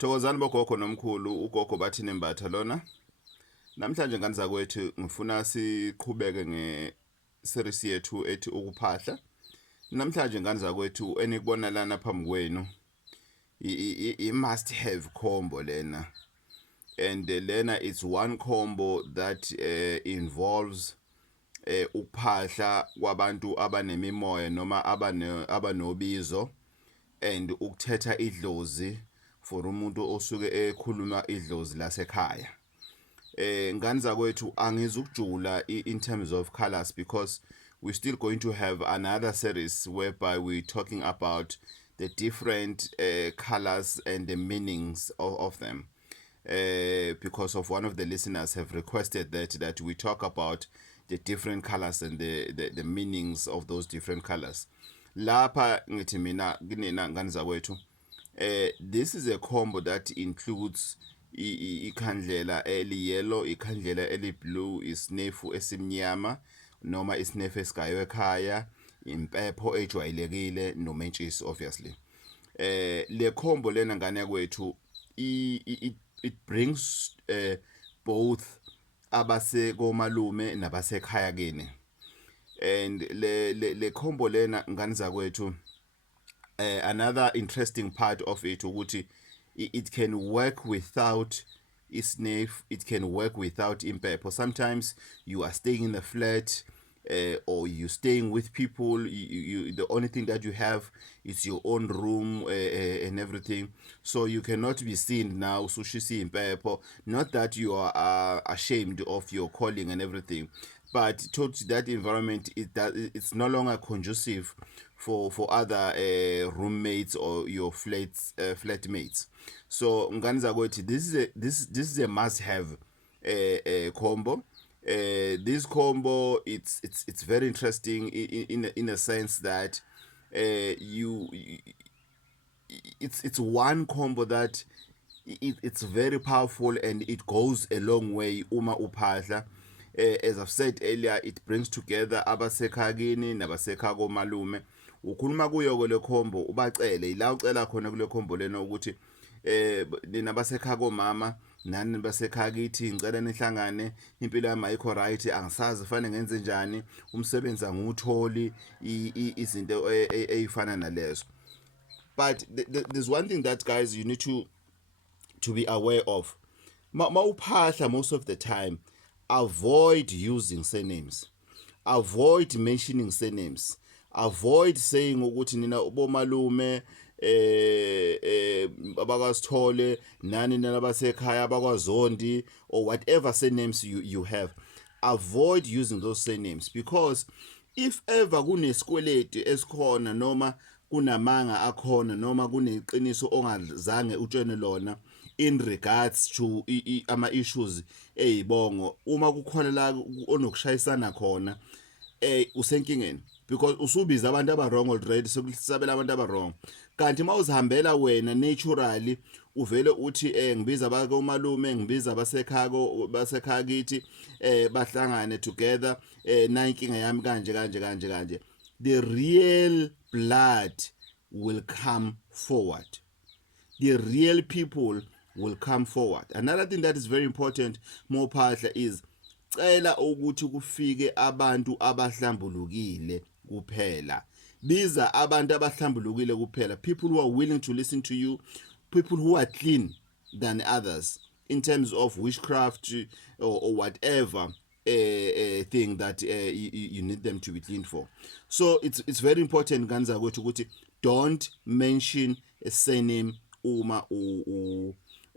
Thokozani bogogo nomkhulu ugogo Bathini Mbatha lona. Namhlanje ngani zakwethu ngifuna siqhubeke ngeseries yethu ethi Ukuphahla. Namhlanje ngani zakwethu enikubona lana phambi kwenu I must have combo lena. And lena it's one combo that involves ukuphahla kwabantu abanemimoya noma abanobizo and ukuthetha idlozi for umuntu osuke ekhuluma idlozi lasekhaya. Ngani zakwethu angizukujula in terms of colors because we're still going to have another series whereby we're talking about the different colors and the meanings of them. Because of one of the listeners have requested that we talk about the different colors and the meanings of those different colors. Lapha ngithi mina kunina ngani zakwethu this is a combo that includes ikhandlela eli yellow, ikhandlela eli blue, isnefu esimnyama noma isnefu esigayiwe ekhaya, impepho ejwayelekile nomentshisi obviously. Le combo lena ngane kwethu it brings both abase komalume nabasekhaya kini. And le combo lena ngani zakwethu another interesting part of it ukuthi it can work without isnef, it can work without impepho. Sometimes you are staying in the flat or you staying with people, you the only thing that you have is your own room and everything, so you cannot be seen now sushi impepho. Not that you are ashamed of your calling and everything, but towards that environment it's no longer conducive for other roommates or your flatmates. So ngani zakwethu this is a must have combo. This combo it's very interesting in a sense that it's one combo that it's very powerful and it goes a long way uma uphahla. As I've said earlier, it brings together abasekhakini nabasekhaya komalume. Ukhuluma kuyo le combo ubacele ila ucela khona kule combo lena ukuthi nina basekhaya komama nani basekhaya kithi ngicela nihlangane, impilo yami ayikho right, angisazi fanele ngenze njani, umsebenzi angutholi, izinto ezifana nalezo. But there's one thing that guys you need to be aware of. Mawuphahla most of the time avoid using surnames, avoid mentioning surnames, avoid saying ukuthi nina ubomalume abakasithole nani nalabasekhaya abakwaZondi or whatever surnames you have. Avoid using those surnames because if ever kunesikweleti esikhona noma kunamanga akhona noma kuneqiniso ongazange utshene lona in regards to ama issues eyibongo, uma kukhona la onokushayisana khona usenkingeni because usubiza abantu abawrong already, sokusabela abantu abawrong. Kanti mawuzihambela wena naturally uvele uthi ngibiza abakomalume, ngibiza basekhaya kithi bahlangane together, na inkinga yami kanje, the real blood will come forward, the real people will come forward. Another thing that is very important mophahla is cela ukuthi kufike abantu abahlambulukile kuphela. Biza abantu abahlambulukile kuphela, people who are willing to listen to you, people who are clean than others in terms of witchcraft or whatever thing that you need them to be clean for. So it's very important ganza ukuthi don't mention a surname uma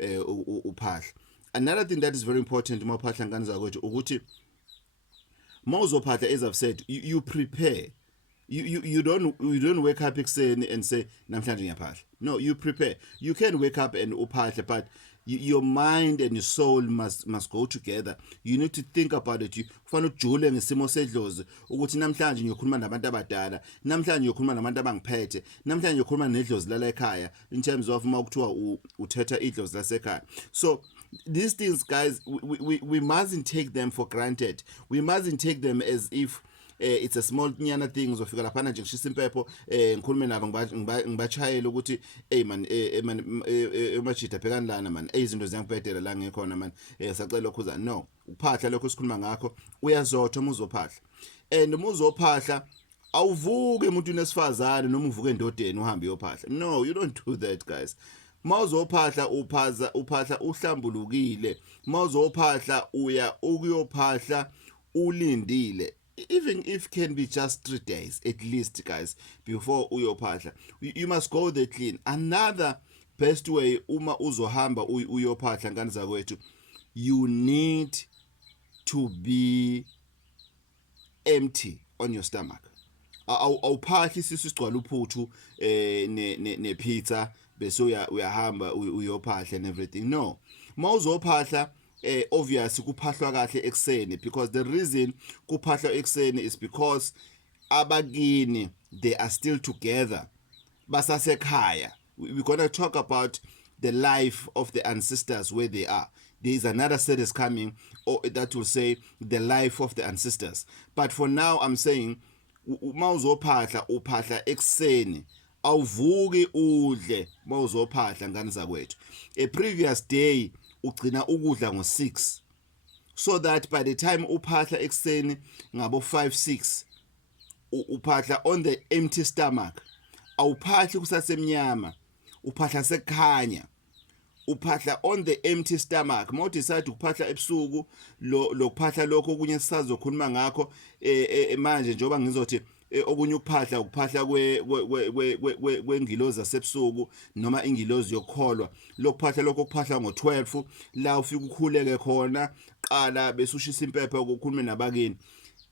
uphahla. Another thing that is very important uma uphahla ngani zakwethu ukuthi mawuzophahla, as I've said, you prepare. You don't wake up and say namhlanje ngiyaphahla. No, you prepare. You can wake up and uphahla, but your mind and your soul must go together. You need to think about it. You kufanele ujule ngesimo sedlozi ukuthi namhlanje ngiyokhuluma nabantu abadala, namhlanje ngiyokhuluma nabantu abangiphethe, namhlanje ngiyokhuluma nedlozi lala ekhaya in terms of uma kuthiwa uthetha idlozi lasekhaya. So these things guys, we mustn't take them for granted. We mustn't take them as if it's a small nyana thing uzofika laphana nje ngishisa impepho ngikhulume nabo ngibachayele ukuthi hey man man emajida bhekani lana man izinto ziyangibhedela la ngikhona man sacela lokho no ukuphahla lokho sikhuluma ngakho uyazotha uma uzophahla and uma uzophahla awuvuke umuntu nesifazane noma uvuke endodeni uhambe uyophahla no you don't do that guys mawuzophahla uphahla uhlambulukile mawuzophahla uya ukuyophahla ulindile even if can be just 3 days at least guys before uyophahla you must go there clean another best way uma uzohamba uyophahla ngani zakwethu you need to be empty on your stomach awuphahli isisu sigcwala uphuthu ne pizza bese uyahamba uyophahla and everything no mawuzophahla obviously kuphahlwa kahle ekseni because the reason kuphahlwa ekseni is because abakini they are still together basasekhaya we're going to talk about the life of the ancestors where they are. There is another series coming that will say the life of the ancestors. But for now, I'm saying, mawuzophahla uphahla ekseni awuvuki udle mawuzophahla ngani zakwethu a previous day ugcina ukudla ngo6 so that by the time uphahla ekseni ngabo 5-6 uphahla on the empty stomach awuphahli kusasemnyama uphahla sekukhanya uphahla on the empty stomach mawuthi decide ukuphahla ebusuku lokuphahla lokho okunye sisazokhuluma ngakho manje njoba ngizothi okunye ukuphahla ukuphahla kwengilozi zasebusuku noma ingilozi yokukholwa lokuphahla lokho okuphahla ngo12 la ufika ukhuleke khona qala bese ushisa impepho ukukhuluma nabakini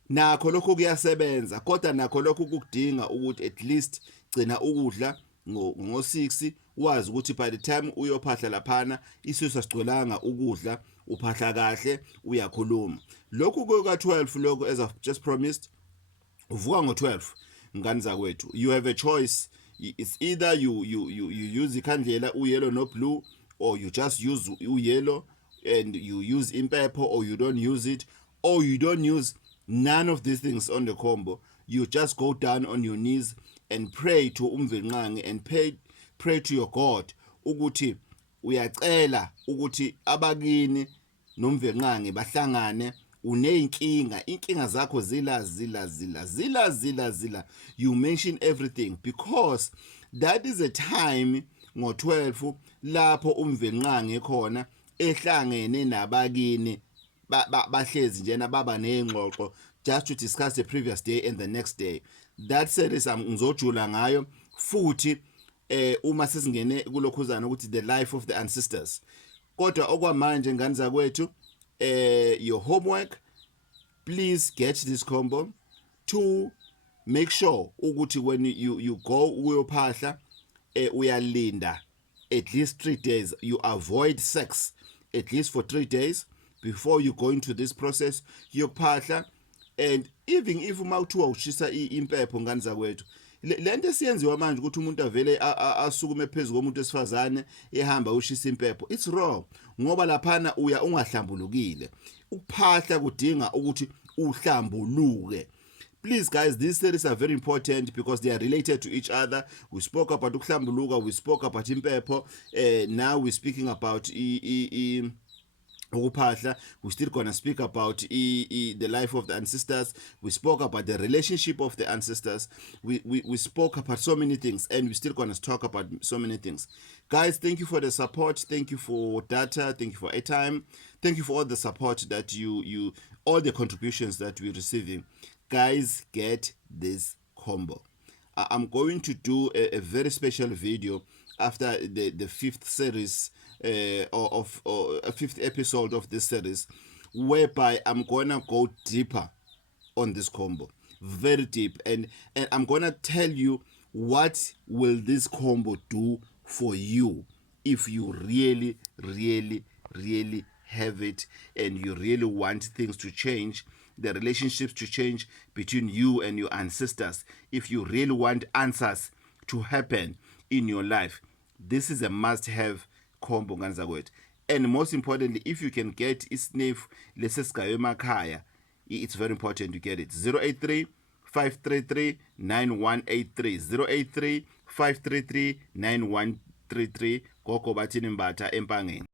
nakho lokho kuyasebenza kodwa nakho lokho kukudinga ukuthi at least gcina ukudla ngo6 wazi ukuthi by the time uyophahla laphana isisu asigcwelanga ukudla uphahla kahle uyakhuluma lokhu ka12 lokho as I've just promised uvuka ngo12 ngani zakwethu you have a choice it's either you use ikhandlela uyellow no blue or you just use uyellow and you use impepho or you don't use it or you don't use none of these things on the combo you just go down on your knees and pray to umvelqangi and pray to your God ukuthi uyacela ukuthi abakini nomvelqangi bahlangane inkinga zakho zila you mention everything because that is a time ngo12 lapho umvelqangi khona ehlangene nabakini bahlezi njena baba nezingxoxo just to discuss the previous day and the next day that series ngizojula ngayo futhi uma sesingene kulokhuzana ukuthi the life of the ancestors kodwa okwamanje ngani zakwethu your homework please get this combo to make sure ukuthi when you go uyophahla uyalinda at least 3 days you avoid sex at least for 3 days before you go into this process yokuphahla and even if uma uthiwa ushisa impepho ngani zakwethu lento esiyenziwa manje ukuthi umuntu avele asukume phezulu komuntu esifazane ehamba ushisa impepho it's wrong ngoba laphana uya ungahlambulukile ukuphahla kudinga ukuthi uhlambuluke. Please guys, these series are very important because they are related to each other. We spoke about ukuhlambuluka, we spoke about impepho, now we're speaking about Ukuphahla. We're still gonna speak about the life of the ancestors. We spoke about the relationship of the ancestors. We spoke about so many things, and we're still gonna talk about so many things. Guys, thank you for the support. Thank you for data. Thank you for airtime. Thank you for all the support that you all the contributions that we're receiving. Guys, get this combo. I'm going to do a very special video after the fifth series or a fifth episode of this series, whereby I'm gonna go deeper on this combo, very deep, and I'm gonna tell you what will this combo do for you if you really have it and you really want things to change, the relationships to change between you and your ancestors. If you really want answers to happen in your life, this is a must-have combo ngani. And most importantly, if you can get isnif lesesigayo emakhaya, it's very important to get it. 083 533 9183 083 533 9133 Gogo Bathini Mbatha empangeni.